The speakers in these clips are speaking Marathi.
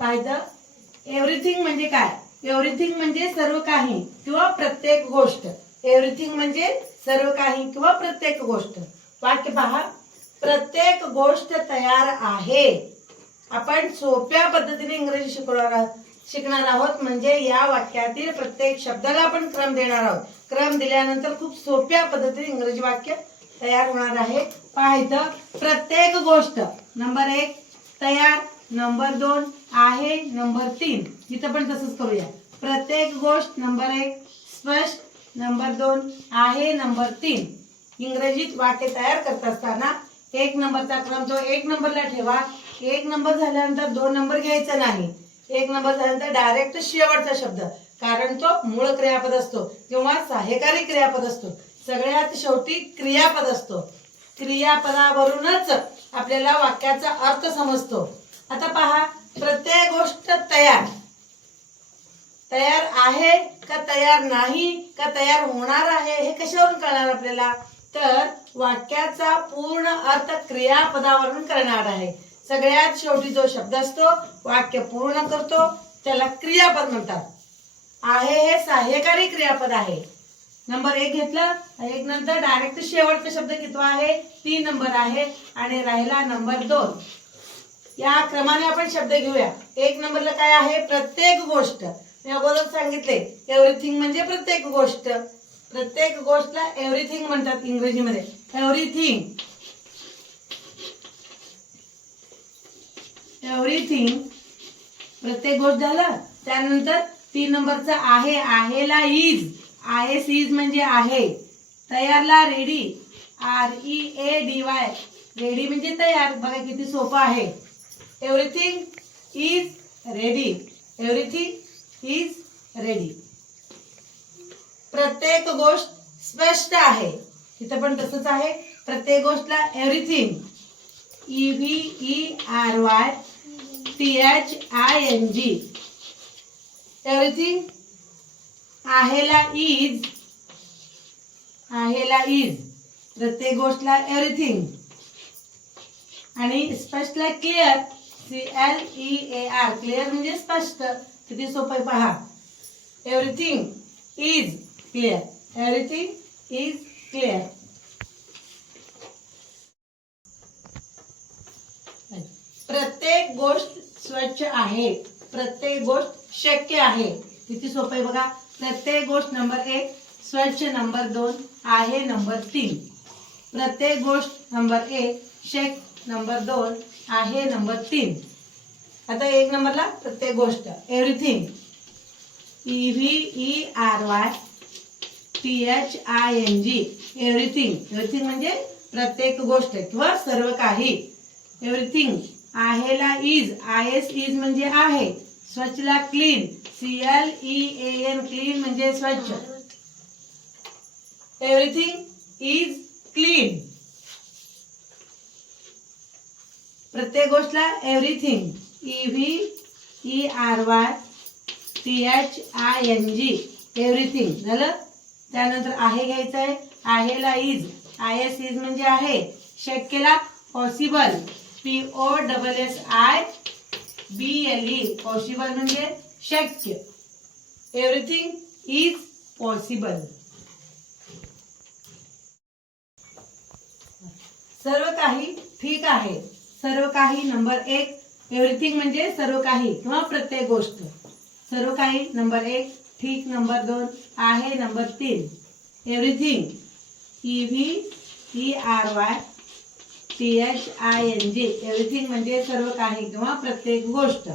पाहिजे एव्हरीथिंग म्हणजे काय? एव्हरीथिंग म्हणजे सर्व काही किंवा प्रत्येक गोष्ट. एव्हरीथिंग म्हणजे सर्व काही किंवा प्रत्येक गोष्ट. वाक्य पहा. प्रत्येक गोष्ट तयार आहे. आपण सोप्या पद्धतीने इंग्रजी शिकवणार आहोत. शिकणार आहोत म्हणजे या वाक्यातील प्रत्येक शब्दाला आपण क्रम देणार आहोत. क्रम दिल्यानंतर खूप सोप्या पद्धतीने इंग्रजी वाक्य तयार होणार आहे. पाहायचं. प्रत्येक गोष्ट. नंबर एक तयार. नंबर दोन आहे नंबर तीन. इथं पण तसंच करूया. प्रत्येक गोष्ट नंबर एक स्पष्ट नंबर दोन आहे नंबर तीन. इंग्रजीत वाक्य तयार करत असताना एक नंबरचा क्रम जो एक नंबरला ठेवा. एक नंबर झाल्यानंतर दोन नंबर घ्यायचा नाही. एक नंबर झाल्यानंतर डायरेक्ट शेवटचा शब्द. कारण तो मूळ क्रियापद असतो किंवा सहाय्यकारी क्रियापद असतो. सगळ्यात शेवटी क्रियापद असतो. क्रियापदावरूनच आपल्याला वाक्याचा अर्थ समजतो. आता पहा प्रत्येक गोष्ट तयार. तयार आहे का तयार नाही का तयार होणार आहे हे कशावरून कळणार आपल्याला? तर वाक्याचा पूर्ण अर्थ क्रियापदावरून करणार आहे. सगळ्यात शेवटी जो शब्द असतो वाक्य पूर्ण करतो त्याला क्रियापद म्हणतात. आहे हे सहाय्यकारी क्रियापद आहे. नंबर एक घेतला एक नंतर डायरेक्ट शेवटचा शब्द कितवा आहे? तीन नंबर आहे आणि राहिला नंबर दोन. या क्रमाने आपण शब्द घेऊया. एक नंबरला काय आहे? प्रत्येक गोष्ट. मी अगोदर सांगितले एव्हरीथिंग म्हणजे प्रत्येक गोष्ट. प्रत्येक गोष्टला एव्हरीथिंग म्हणतात इंग्रजीमध्ये. एव्हरीथिंग एव्हरीथिंग प्रत्येक गोष्ट झालं त्यानंतर तीन नंबरचा आहे आहेला इज आहे सीज म्हणजे आहे. तयारला ready R E A D Y ready म्हणजे तयार. बघा किती सोपं आहे. Everything is ready everything is ready प्रत्येक गोष्ट स्पष्ट आहे. इथं पण तसंच आहे. प्रत्येक गोष्टला everything E V E R Y T H I N G everything आहेला is आहेला इज प्रत्येक गोष्टला एव्हरीथिंग आणि स्पष्टला clear C L E A R clear म्हणजे स्पष्ट. किती सोपं पहा. Everything is clear everything is clear प्रत्येक गोष्ट स्वच्छ आहे. प्रत्येक गोष्ट शक्य आहे. किती सोपं आहे बघा. प्रत्येक गोष्ट नंबर एक स्वच्छ नंबर दोन आहे नंबर तीन. प्रत्येक गोष्ट नंबर एक शेक नंबर दोन आहे नंबर तीन. आता एक नंबरला प्रत्येक गोष्ट everything E V E R Y T H I N G everything everything म्हणजे प्रत्येक गोष्ट किंवा सर्व काही. एव्हरीथिंग आहेला इज आय एस इज म्हणजे आहे. स्वच्छला clean C L E A N clean म्हणजे स्वच्छ. एव्हरीथिंग इज क्लीन प्रत्येक गोष्टला everything E V E R Y T H I N G everything झालं? त्यानंतर आहे घ्यायचं आहे आहेला इज आय एस इज म्हणजे आहे. शक्यला possible P O double S I B L E possible म्हणजे शक्य. एव्हरीथिंग इज पॉसिबल सर्व काही ठीक आहे. सर्व काही नंबर एक एव्हरीथिंग म्हणजे सर्व काही किंवा प्रत्येक गोष्ट. सर्व काही नंबर एक ठीक नंबर दोन आहे नंबर तीन. Everything E V E R Y T H I N G everything म्हणजे सर्व काही किंवा प्रत्येक गोष्ट.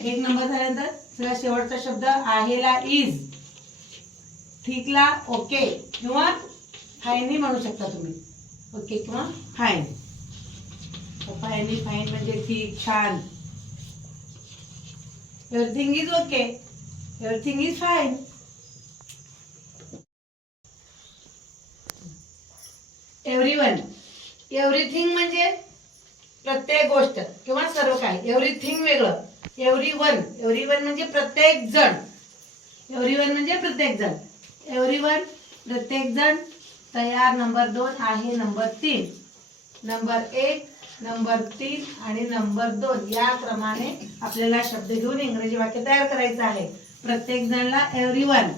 एक नंबर झाल्यानंतर सगळ्यात शेवटचा शब्द आहेला इज ठीकला ओके किंवा फाईनही म्हणू शकता तुम्ही. ओके किंवा फाईन फाईन फाईन म्हणजे ठीक छान. Everything is okay everything is fine everyone everything म्हणजे प्रत्येक गोष्ट किंवा सर्व काही. एव्हरीथिंग वेगळं. एव्हरी वन एव्हरी वन म्हणजे प्रत्येक जण. एव्हरी वन म्हणजे प्रत्येक जण. एव्हरी वन प्रत्येक जण. तयार नंबर दोन आहे नंबर तीन. नंबर एक नंबर तीन आणि नंबर दोन या क्रमाने आपल्याला शब्द घेऊन इंग्रजी वाक्य तयार करायचं आहे. प्रत्येक जणला everyone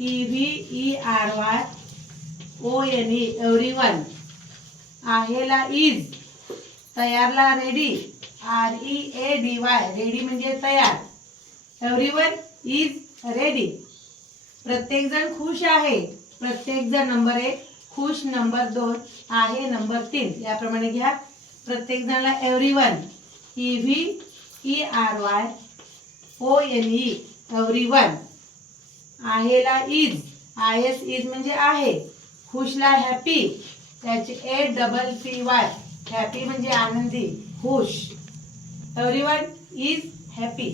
E V E R Y O N E everyone आहेला is तयारला ready R E A D Y ready म्हणजे तयार. एव्हरी वन इज रेडी प्रत्येक जण खुश आहे. प्रत्येक जण नंबर एक खुश नंबर दोन आहे नंबर तीन. याप्रमाणे घ्या. प्रत्येक जणाला everyone E V E R Y O N E everyone आहेला is I S is म्हणजे आहे. खुशला हॅपी त्याचे A double P Y happy म्हणजे आनंदी खुश. एव्हरी वन इज हॅपी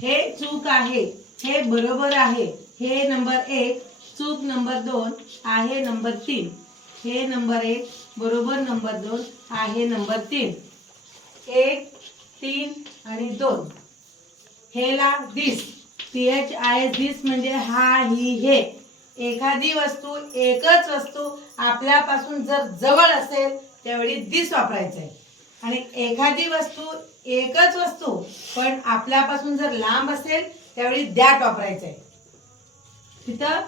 हे चूक आहे हे बरोबर आहे. हे नंबर एक. चूक नंबर दोन आहे नंबर तीन. हे नंबर एक बरोबर नंबर दोन आहे नंबर तीन. एक तीन आणि दोन. हेला this P H I this म्हणजे हा ही हे. एखादी वस्तू एकच वस्तू आपल्यापासून जर जवळ असेल त्यावेळी दिस वापरायचं आहे आणि एखादी वस्तू एकच वस्तू पण आपल्यापासून जर लांब असेल त्यावेळी दॅट वापरायचं आहे तिथं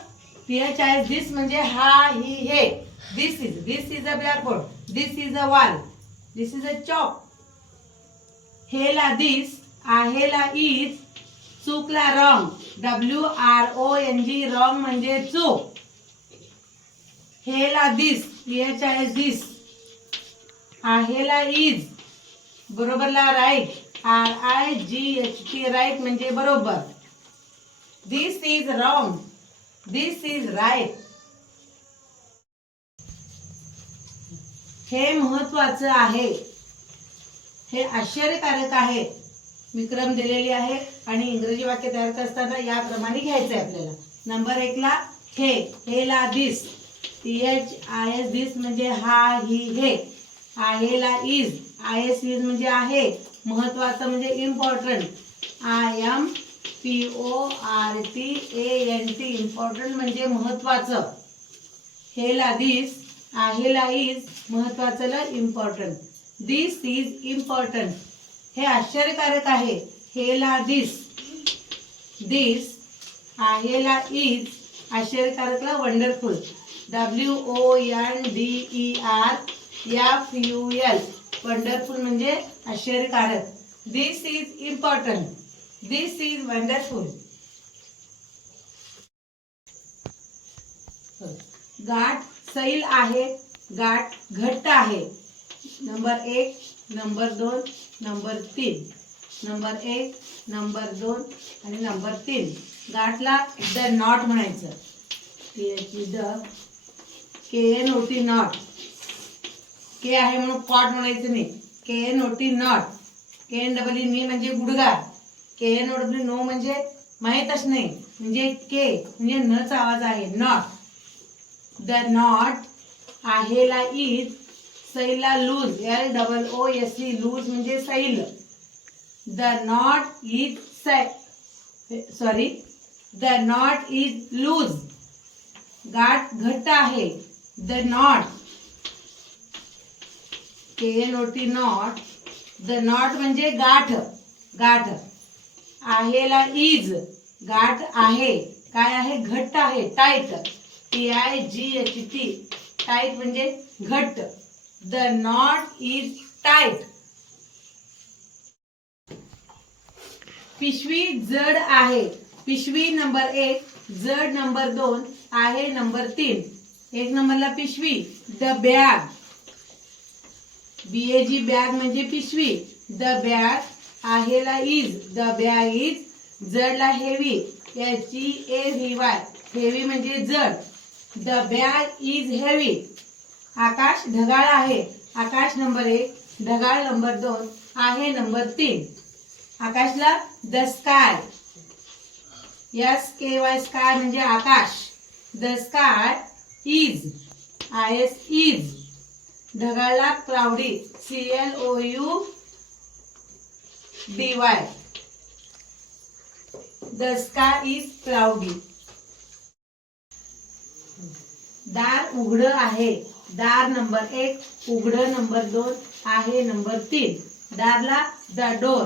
पी एच आय दिस म्हणजे हा ही हे. This is this is a blackboard this is a wall this is a chalk हेला दिस आहेला is चूकला wrong W R O N G wrong म्हणजे चूक. हेला this P H I this आहेला is बरोबरला right R I G H T right म्हणजे बरोबर. This is wrong this is right हे महत्वाचं आहे. हे आश्चर्यकारक आहे. विक्रम दिलेली आहे आणि इंग्रजी वाक्य तयार करताना याप्रमाणे घ्यायचं आहे आपल्याला. नंबर एकला हे हेला this T H I S this म्हणजे हा ही हे. आहेला इज आय एस इज म्हणजे आहे. महत्वाचं म्हणजे important I M P O R T A N T important म्हणजे महत्वाचं. हेला दिस आहेला इज महत्वाचं इम्पॉर्टंट दिस इज इम्पॉर्टंट हे आश्चर्यकारक आहे. हेला दिस दिस आहेला is आश्चर्यकारकला wonderful W O N D E R F U L wonderful म्हणजे आश्चर्यकारक. This is important this is wonderful गाठ सैल आहे गाठ घट्ट आहे. नंबर एक नंबर दोन नंबर तीन. नंबर एक नंबर दोन आणि नंबर तीन. गाठला द नॉट म्हणायचं. The K N O T knot K आहे म्हणून कॉट म्हणायचं नाही. K N O T knot K N double E knee म्हणजे गुडगा K N O W know म्हणजे माहीतच नाही. म्हणजे के म्हणजे नचा आवाज आहे. नॉट द नॉट आहेला इज सैला loose L double O S C loose म्हणजे सैल. द नॉट इज सै sorry the knot is loose गाठ घट्ट आहे. The knot K N O T knot the knot म्हणजे गाठ. गाठ. आहेला इज गाठ आहे. काय आहे? घट्ट आहे. Tight T I G H T tight म्हणजे घट्ट द नॉट इज टाईट पिशवी जड आहे. पिशवी नंबर एक जड नंबर दोन आहे नंबर तीन. एक नंबरला पिशवी. The bag B A G bag म्हणजे पिशवी. द बॅग आहेला इज द बॅग इज जडला हेवी याची ए व्ही वाय हेवी म्हणजे जड. द बॅग इज हेवी आकाश ढगाळ आहे. आकाश नंबर एक ढगाळ नंबर दोन आहे नंबर तीन. आकाशला the sky S K Y sky म्हणजे आकाश. The sky is I S is ढगाळला cloudy C L O U D Y the sky is cloudy दार उघड आहे. दार नंबर एक उघड नंबर दोन आहे नंबर तीन. दारला the door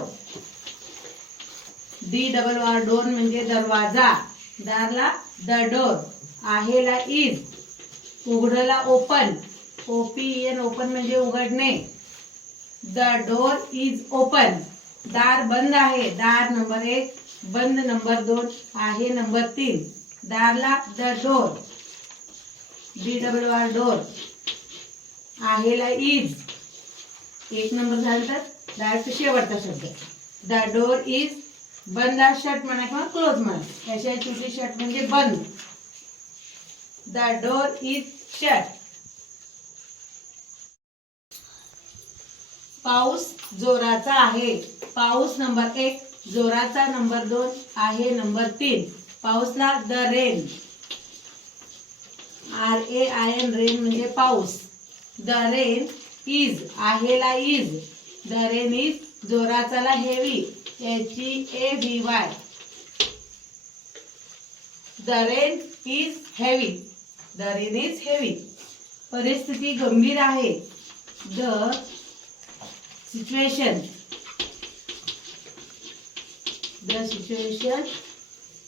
D double R door म्हणजे दरवाजा. दारला द डोर आहेला इज उघडला open O P N open म्हणजे उघडणे. द डोर इज ओपन दार बंद आहे. दार नंबर एक बंद नंबर दोन आहे नंबर तीन. दारला the door D W R door. आहेला इज. एक नंबर झाला तर डायरेक्ट शेवटचा शब्द. द डोर इज बंद शर्ट म्हणा किंवा क्लोज म्हणा. त्याशिवाय छोटी शर्ट म्हणजे बंद. The door is shirt. पाऊस जोराचा आहे. पाऊस नंबर एक जोराचा नंबर दोन आहे नंबर तीन. पाऊसला the rain. R A I N rain म्हणजे पाऊस. द रेन इज आहेला इज. द रेन इज जोराचाला हेवी. याची A V Y the rain is heavy. The rain is heavy. परिस्थिती गंभीर आहे. The situation the situation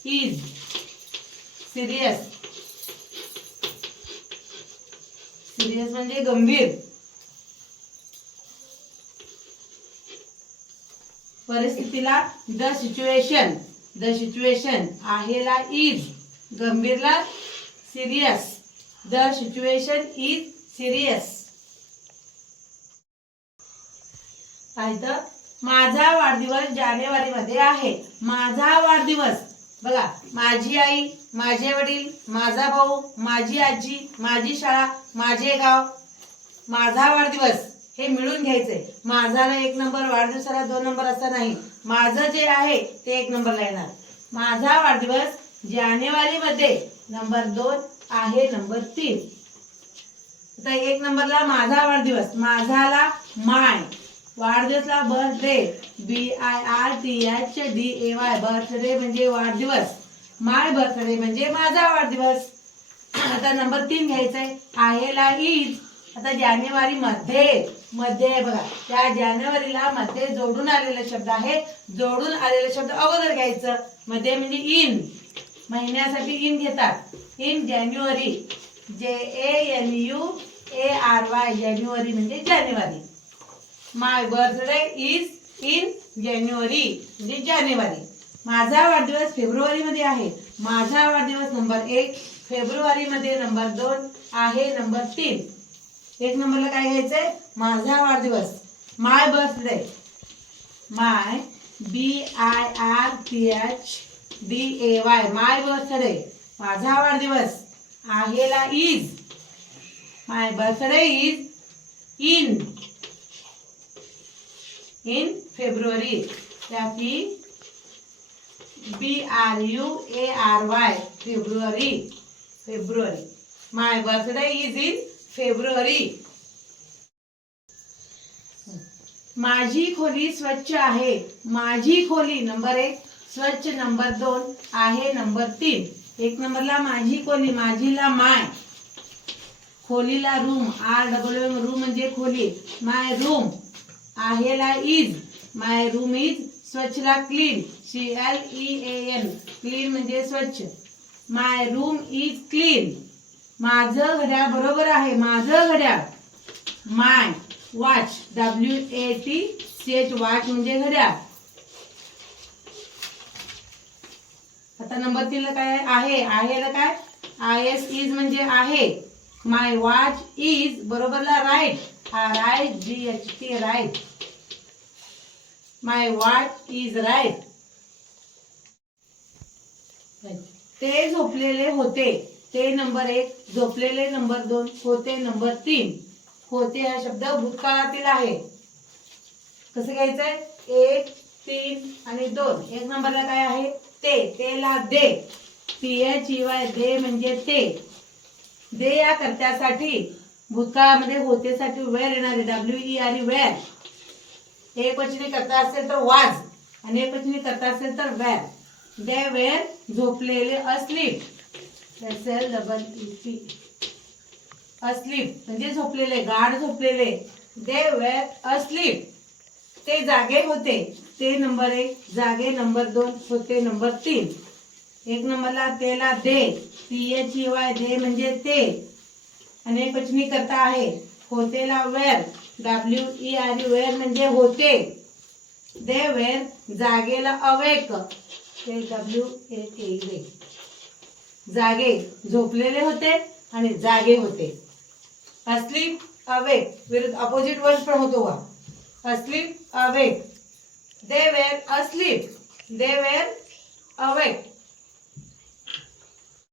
is serious serious म्हणजे गंभीर. परिस्थितीला द सिच्युएशन द सिच्युएशन आहेला is गंभीरला serious the situation is serious पाहिजे. माझा वाढदिवस जानेवारीमध्ये आहे. माझा वाढदिवस. बघा माझी आई माझे वडील माझा भाऊ माझी आजी माझी शाळा माझे गाव. माझा वाढदिवस हे मिळून घ्यायचंय. माझाला एक नंबर वाढदिवसाला दोन नंबर असं नाही. माझं जे आहे ते एक नंबरला येणार. माझा वाढदिवस जानेवारीमध्ये नंबर दोन आहे नंबर तीन. तर एक नंबरला माझा वाढदिवस. माझाला my. वाढदिवसला birthday B I R T H D A Y birthday म्हणजे वाढदिवस. माय बर्थडे म्हणजे माझा वाढदिवस. आता नंबर तीन घ्यायचंय. आहेला इज आता जानेवारी मध्ये मध्ये आहे बघा. त्या जानेवारीला मध्ये जोडून आलेला शब्द आहे. जोडून आलेला शब्द अगोदर घ्यायचं. मध्ये म्हणजे इन महिन्यासाठी इन घेतात. In January J A N U A R Y January म्हणजे जानेवारी. My birthday is in January म्हणजे जानेवारी. माझा वाढदिवस फेब्रुवारीमध्ये आहे. माझा वाढदिवस नंबर एक फेब्रुवारीमध्ये नंबर दोन आहे नंबर तीन. एक नंबरला काय घ्यायचंय? माझा वाढदिवस. My birthday my B I R T H D A Y my birthday माझा वाढदिवस आहेला is my birthday is in in February त्याची B R U A R Y February February my birthday is in February माझी खोली स्वच्छ आहे. माझी खोली नंबर एक स्वच्छ नंबर दोन आहे नंबर तीन. एक नंबरला माझी खोली माझीला my. खोलीला room R W M room म्हणजे खोली. माय रूम आहेला is my room is स्वच्छला clean C L E A N clean म्हणजे स्वच्छ. माय रूम इज क्लीन माझं घड्याळ बरोबर आहे माझं घड्याळ. My watch W A T set watch म्हणजे घड्याळ. आता नंबर तीनला काय आहे? आहेला काय? आय एस इज म्हणजे आहे. My watch is बरोबरला right R I G H T right my watch is right ते झोपलेले होते. ते नंबर एक झोपलेले नंबर दोन होते नंबर तीन. होते हा शब्द भूतकाळातील आहे. कसं घ्यायचंय? एक तीन आणि दोन. एक नंबरला काय आहे? ते तेला they. P H E Y they म्हणजे ते. दे या कर्त्यासाठी. भूतकाळामध्ये होतेसाठी वेर येणारे डब्ल्यू ई आणि वेर एक वचनी करता असेल तर वाज आणि एक वचनी करता असेल तर वेर दे वेर झोपलेले asleep L double E P asleep म्हणजे झोपलेले गाढ झोपलेले. दे वेर अस्लीप ते जागे होते. ते नंबर एक जागे नंबर दोन होते नंबर तीन. एक नंबरला तेला they. T H E Y they म्हणजे ते. अनेक पचनी करता आहे. होतेला were W E R U were म्हणजे होते. दे वेर जागेला अवेक. ते डब्ल्यू ए के जागे झोपलेले होते आणि जागे होते. अस्लीप अवेक विरुद्ध अपोजिट वर्ड पण होतो वा. Asleep awake. They were asleep they were awake.